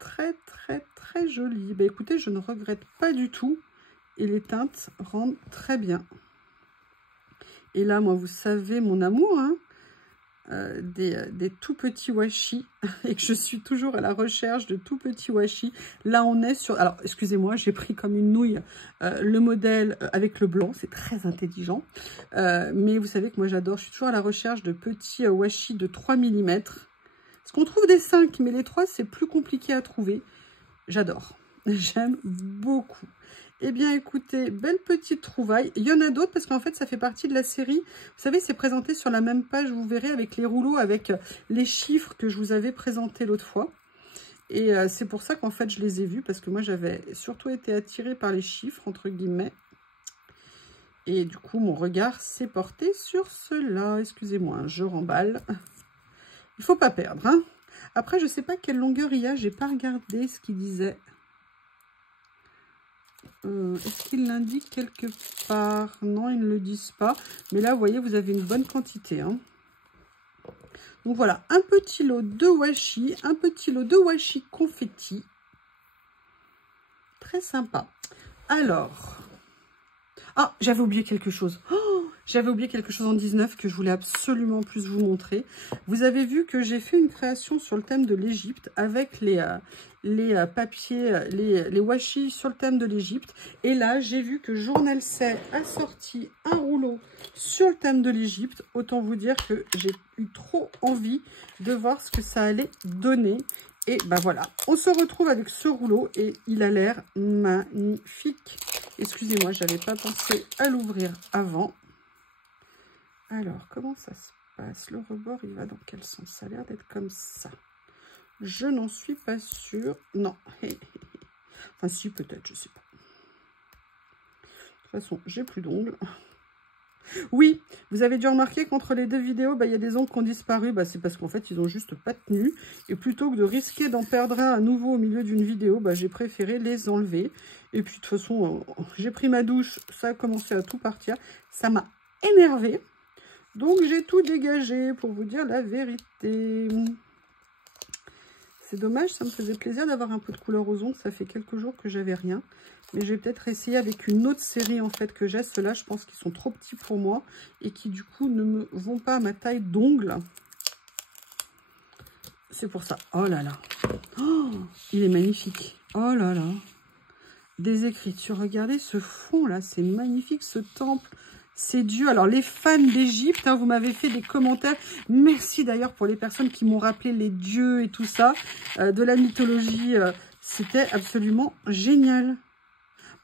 Très, très, très joli. Ben, écoutez, je ne regrette pas du tout. Et les teintes rendent très bien. Et là, moi, vous savez mon amour, hein, des tout petits washi. Et que je suis toujours à la recherche de tout petits washi. Là, on est sur... Alors, excusez-moi, j'ai pris comme une nouille le modèle avec le blanc. C'est très intelligent. Mais vous savez que moi, j'adore. Je suis toujours à la recherche de petits washi de 3 mm. Parce qu'on trouve des 5, mais les 3, c'est plus compliqué à trouver. J'adore. J'aime beaucoup. Eh bien, écoutez, belle petite trouvaille. Il y en a d'autres parce qu'en fait, ça fait partie de la série. Vous savez, c'est présenté sur la même page, vous verrez, avec les rouleaux, avec les chiffres que je vous avais présentés l'autre fois. Et c'est pour ça qu'en fait, je les ai vus, parce que moi, j'avais surtout été attirée par les chiffres, entre guillemets. Et du coup, mon regard s'est porté sur cela. Excusez-moi, je remballe. Il ne faut pas perdre. Hein. Après, je ne sais pas quelle longueur il y a. Je n'ai pas regardé ce qu'il disait. Est-ce qu'il l'indique quelque part? Non, ils ne le disent pas. Mais là, vous voyez, vous avez une bonne quantité. Hein. Donc voilà, un petit lot de washi. Un petit lot de washi confetti. Très sympa. Alors... Ah, j'avais oublié quelque chose. Oh, j'avais oublié quelque chose en 19 que je voulais absolument plus vous montrer. Vous avez vu que j'ai fait une création sur le thème de l'Égypte avec les papiers, les washi sur le thème de l'Égypte. Et là, j'ai vu que Journal C a sorti un rouleau sur le thème de l'Égypte. Autant vous dire que j'ai eu trop envie de voir ce que ça allait donner. Et ben voilà, on se retrouve avec ce rouleau et il a l'air magnifique. Excusez-moi, je n'avais pas pensé à l'ouvrir avant. Alors, comment ça se passe. Le rebord, il va dans quel sens? Ça a l'air d'être comme ça. Je n'en suis pas sûre. Non. Enfin, si, peut-être, je sais pas. De toute façon, j'ai plus d'ongles. Oui, vous avez dû remarquer qu'entre les deux vidéos, il y a des ongles qui ont disparu. C'est parce qu'en fait, ils n'ont juste pas tenu. Et plutôt que de risquer d'en perdre un à nouveau au milieu d'une vidéo, j'ai préféré les enlever. Et puis, de toute façon, j'ai pris ma douche. Ça a commencé à tout partir. Ça m'a énervé. Donc, j'ai tout dégagé pour vous dire la vérité. C'est dommage, ça me faisait plaisir d'avoir un peu de couleur aux ongles. Ça fait quelques jours que j'avais rien. Mais je vais peut-être essayer avec une autre série en fait que j'ai. Ceux-là, je pense qu'ils sont trop petits pour moi. Et qui du coup ne me vont pas à ma taille d'ongles. C'est pour ça. Oh là là. Oh, il est magnifique. Oh là là. Des écritures. Regardez ce fond là. C'est magnifique ce temple. C'est Dieu. Alors, les fans d'Égypte, vous m'avez fait des commentaires. Merci d'ailleurs pour les personnes qui m'ont rappelé les dieux et tout ça, de la mythologie. C'était absolument génial.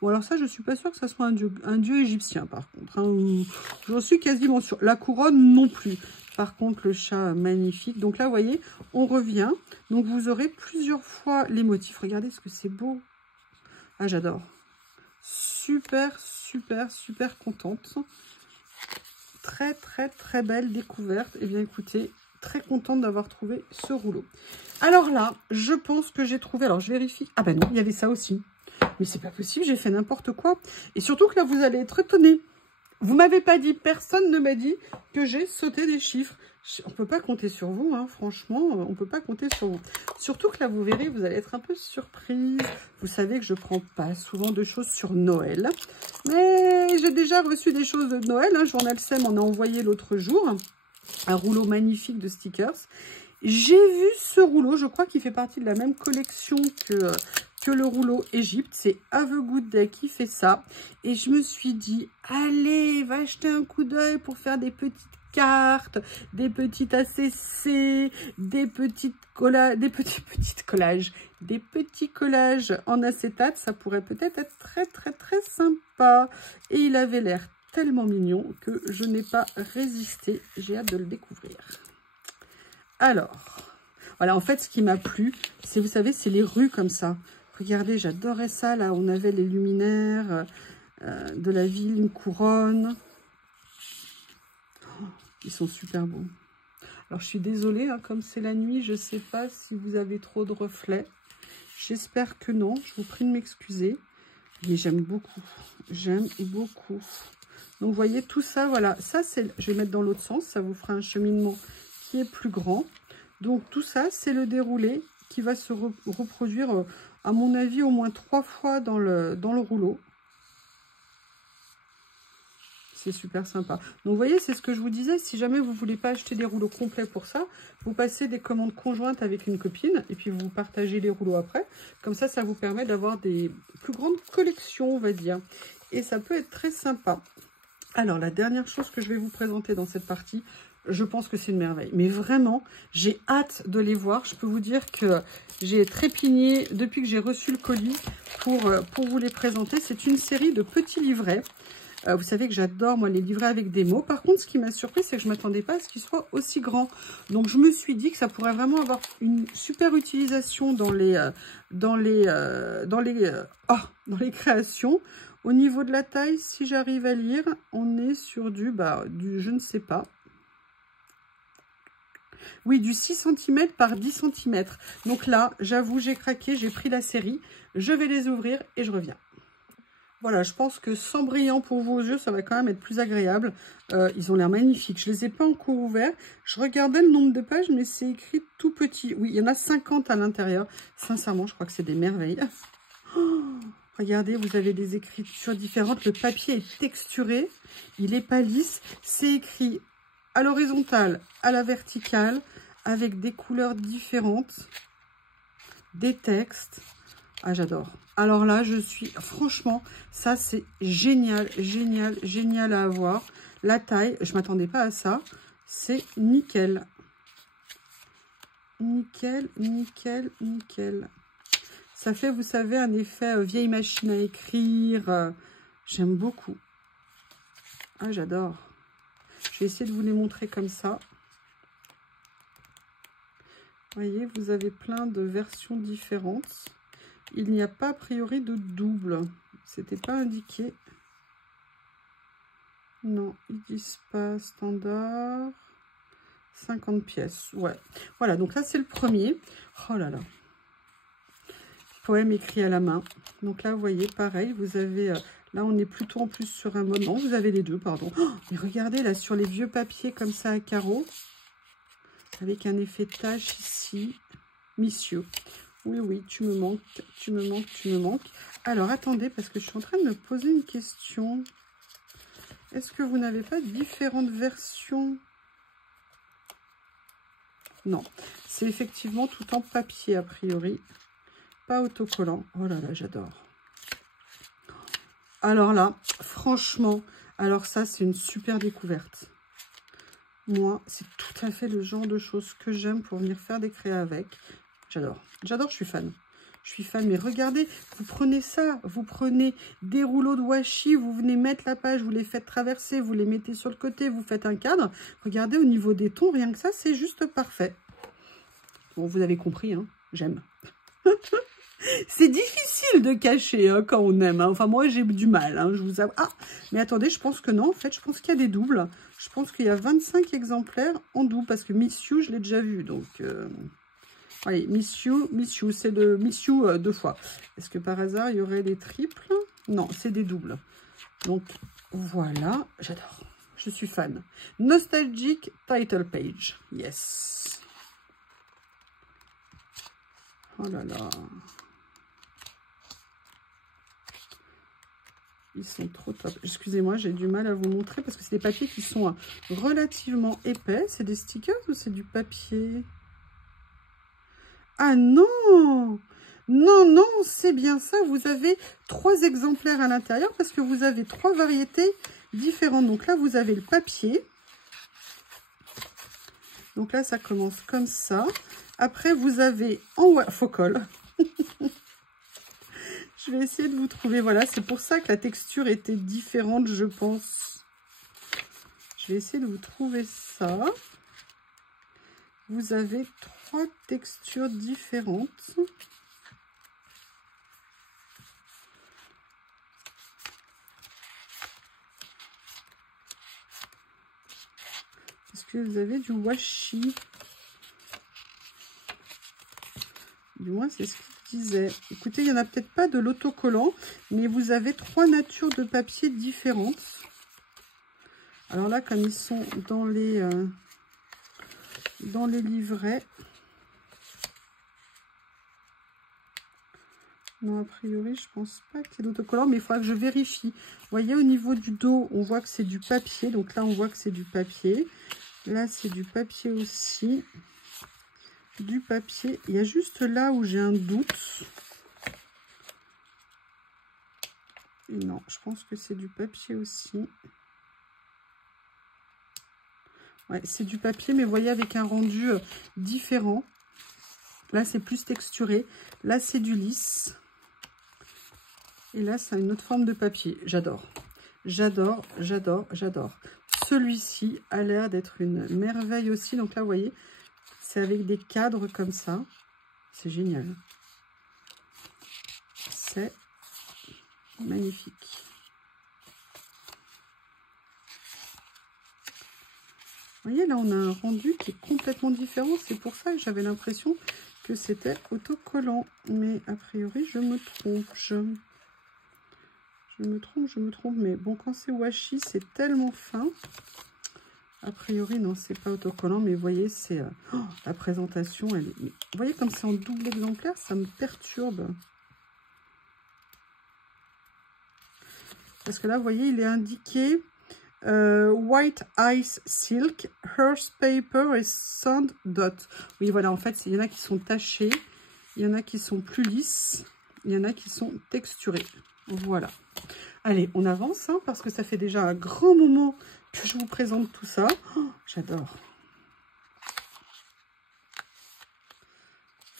Bon, alors ça, je suis pas sûre que ça soit un dieu égyptien, par contre. J'en suis quasiment sûre. La couronne, non plus. Par contre, le chat, magnifique. Donc là, vous voyez, on revient. Donc, vous aurez plusieurs fois les motifs. Regardez ce que c'est beau. Ah, j'adore. Super, super, super contente. Très, très, très belle découverte. Eh bien, écoutez, très contente d'avoir trouvé ce rouleau. Alors là, je pense que j'ai trouvé... Alors, je vérifie. Ah ben non, il y avait ça aussi. Mais c'est pas possible, j'ai fait n'importe quoi. Et surtout que là, vous allez être étonnés. Vous m'avez pas dit, personne ne m'a dit que j'ai sauté des chiffres. On peut pas compter sur vous, franchement, on peut pas compter sur vous. Surtout que là, vous verrez, vous allez être un peu surprise. Vous savez que je prends pas souvent de choses sur Noël. Mais j'ai déjà reçu des choses de Noël. Journal SEM en a envoyé l'autre jour. Un rouleau magnifique de stickers. J'ai vu ce rouleau, je crois qu'il fait partie de la même collection que le rouleau Égypte. C'est Have a Good Day qui fait ça. Et je me suis dit, allez, va acheter un coup d'œil pour faire des petites cartes, des petites ACC, des petits collages en acétate. Ça pourrait peut-être être très, très, très sympa. Et il avait l'air tellement mignon que je n'ai pas résisté. J'ai hâte de le découvrir. Alors, voilà, en fait, ce qui m'a plu, c'est, vous savez, c'est les rues comme ça. Regardez, j'adorais ça. Là, on avait les luminaires de la ville, une couronne. Oh, ils sont super beaux. Alors, je suis désolée, comme c'est la nuit, je ne sais pas si vous avez trop de reflets. J'espère que non. Je vous prie de m'excuser. Mais j'aime beaucoup. J'aime beaucoup. Donc, vous voyez, tout ça, voilà. Ça, c'est, je vais mettre dans l'autre sens. Ça vous fera un cheminement qui est plus grand. Donc tout ça, c'est le déroulé qui va se reproduire, à mon avis, au moins 3 fois dans le rouleau. C'est super sympa. Donc vous voyez, c'est ce que je vous disais. Si jamais vous ne voulez pas acheter des rouleaux complets pour ça, vous passez des commandes conjointes avec une copine et puis vous partagez les rouleaux après. Comme ça, ça vous permet d'avoir des plus grandes collections, on va dire. Et ça peut être très sympa. Alors, la dernière chose que je vais vous présenter dans cette partie, je pense que c'est une merveille. Mais vraiment, j'ai hâte de les voir. Je peux vous dire que j'ai trépigné depuis que j'ai reçu le colis pour vous les présenter. C'est une série de petits livrets. Vous savez que j'adore, moi, les livrets avec des mots. Par contre, ce qui m'a surpris, c'est que je ne m'attendais pas à ce qu'ils soient aussi grands. Donc, je me suis dit que ça pourrait vraiment avoir une super utilisation dans les créations. Au niveau de la taille, si j'arrive à lire, on est sur du je ne sais pas. Oui, du 6 cm par 10 cm. Donc là, j'avoue, j'ai craqué, j'ai pris la série. Je vais les ouvrir et je reviens. Voilà, je pense que sans brillant pour vos yeux, ça va quand même être plus agréable. Ils ont l'air magnifiques. Je ne les ai pas encore ouverts. Je regardais le nombre de pages, mais c'est écrit tout petit. Oui, il y en a 50 à l'intérieur. Sincèrement, je crois que c'est des merveilles. Oh, regardez, vous avez des écritures différentes. Le papier est texturé. Il n'est pas lisse. C'est écrit à l'horizontale, à la verticale, avec des couleurs différentes, des textes. Ah, j'adore. Alors là, je suis... Franchement, ça, c'est génial, génial, génial à avoir. La taille, je ne m'attendais pas à ça. C'est nickel. Nickel, nickel, nickel. Ça fait, vous savez, un effet vieille machine à écrire. J'aime beaucoup. Ah, j'adore. Je vais essayer de vous les montrer comme ça. Voyez, vous avez plein de versions différentes. Il n'y a pas a priori de double. C'était pas indiqué. Non, ils disent pas standard. 50 pièces. Ouais. Voilà, donc là c'est le premier. Oh là là. Poème écrit à la main. Donc là, vous voyez, pareil, vous avez... là, on est plutôt en plus sur un mode... Non, vous avez les deux, pardon. Oh, mais regardez, là, sur les vieux papiers comme ça à carreaux, avec un effet tache ici. Messieurs. Oui, oui, tu me manques, tu me manques, tu me manques. Alors, attendez, parce que je suis en train de me poser une question. Est-ce que vous n'avez pas différentes versions? Non, c'est effectivement tout en papier, a priori. Pas autocollant. Oh là là, j'adore. Alors là, franchement, alors ça, c'est une super découverte. Moi, c'est tout à fait le genre de choses que j'aime pour venir faire des créas avec. J'adore. J'adore, je suis fan. Je suis fan, mais regardez, vous prenez ça, vous prenez des rouleaux de washi, vous venez mettre la page, vous les faites traverser, vous les mettez sur le côté, vous faites un cadre. Regardez, au niveau des tons, rien que ça, c'est juste parfait. Bon, vous avez compris, hein, j'aime. C'est difficile de cacher hein, quand on aime. Hein. Enfin, moi, j'ai du mal, hein, je vous avoue. Ah, mais attendez, je pense que non. En fait, je pense qu'il y a des doubles. Je pense qu'il y a 25 exemplaires en double. Parce que Miss You, je l'ai déjà vu. Donc, oui, Miss You, c'est de Miss You 2 fois. Est-ce que par hasard, il y aurait des triples? Non, c'est des doubles. Donc, voilà. J'adore. Je suis fan. Nostalgic Title Page. Yes. Oh là là. Ils sont trop top. Excusez-moi, j'ai du mal à vous montrer parce que c'est des papiers qui sont relativement épais. C'est des stickers ou c'est du papier? Ah non! Non, non, c'est bien ça. Vous avez 3 exemplaires à l'intérieur parce que vous avez 3 variétés différentes. Donc là, vous avez le papier. Donc là, ça commence comme ça. Après, vous avez en faux col. Je vais essayer de vous trouver. Voilà, c'est pour ça que la texture était différente, je pense. Je vais essayer de vous trouver ça. Vous avez 3 textures différentes. Est-ce que vous avez du washi? Du moins, c'est ce qu'il disait. Écoutez, il n'y en a peut-être pas de l'autocollant, mais vous avez 3 natures de papier différentes. Alors là, comme ils sont dans les livrets, non, a priori, je pense pas qu'il y ait d'autocollant, mais il faudra que je vérifie. Vous voyez, au niveau du dos, on voit que c'est du papier. Donc là, on voit que c'est du papier. Là, c'est du papier aussi. Du papier. Il y a juste là où j'ai un doute. Et non, je pense que c'est du papier aussi. Ouais, c'est du papier, mais vous voyez, avec un rendu différent. Là, c'est plus texturé. Là, c'est du lisse. Et là, c'est une autre forme de papier. J'adore. J'adore, j'adore, j'adore. Celui-ci a l'air d'être une merveille aussi. Donc là, vous voyez, c'est avec des cadres comme ça. C'est génial. C'est magnifique. Vous voyez, là, on a un rendu qui est complètement différent. C'est pour ça que j'avais l'impression que c'était autocollant. Mais a priori, je me trompe. Je me trompe. Mais bon, quand c'est washi, c'est tellement fin. A priori, non, c'est pas autocollant. Mais vous voyez, c'est la présentation. Elle est... Vous voyez, comme c'est en double exemplaire, ça me perturbe. Parce que là, vous voyez, il est indiqué... White Ice Silk, Hearth Paper et Sand Dot. Oui, voilà, en fait, il y en a qui sont tachés, il y en a qui sont plus lisses, il y en a qui sont texturés. Voilà. Allez, on avance, hein, parce que ça fait déjà un grand moment que je vous présente tout ça. Oh, j'adore.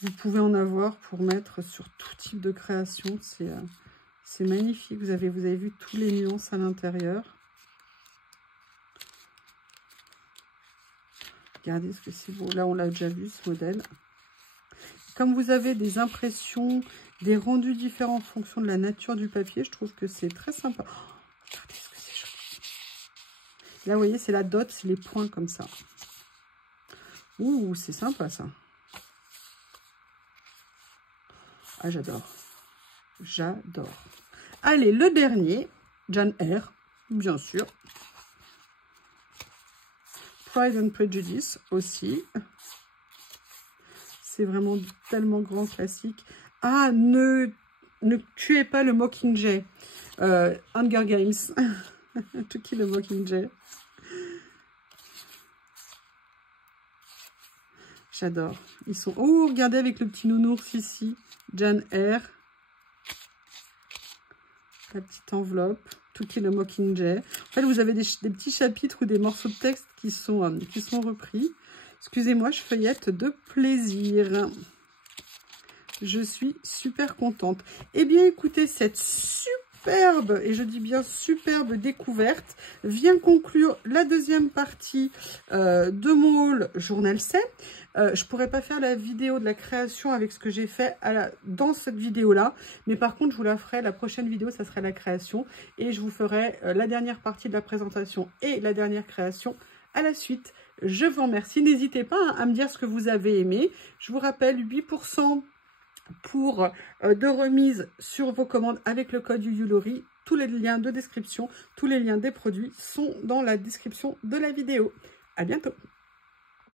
Vous pouvez en avoir pour mettre sur tout type de création. C'est magnifique. Vous avez vu tous les nuances à l'intérieur. Regardez ce que c'est beau. Là, on l'a déjà vu, ce modèle. Comme vous avez des impressions, des rendus différents en fonction de la nature du papier, je trouve que c'est très sympa. Oh, regardez ce que c'est joli. Là, vous voyez, c'est la dot, c'est les points comme ça. Ouh, c'est sympa ça. Ah, j'adore. J'adore. Allez, le dernier, Jane Eyre, bien sûr. Pride and Prejudice aussi. C'est vraiment tellement classique. Ah, ne tuez pas le Mockingjay. Hunger Games. To kill le Mockingjay. J'adore. Ils sont... Oh, regardez avec le petit nounours ici. Jane Eyre. La petite enveloppe. To kill le Mockingjay. En fait, vous avez des petits chapitres ou des morceaux de texte qui sont repris. Excusez-moi, je feuillette de plaisir. Je suis super contente. Eh bien, écoutez, cette superbe, et je dis bien superbe découverte, vient conclure la deuxième partie de mon haul Journal C. Je ne pourrais pas faire la vidéo de la création avec ce que j'ai fait dans cette vidéo-là. Mais par contre, je vous la ferai. La prochaine vidéo, ça serait la création. Et je vous ferai la dernière partie de la présentation et la dernière création à la suite. Je vous remercie. N'hésitez pas à me dire ce que vous avez aimé. Je vous rappelle, 8% de remise sur vos commandes avec le code YuYuLaurie. Tous les liens de description, tous les liens des produits sont dans la description de la vidéo. À bientôt.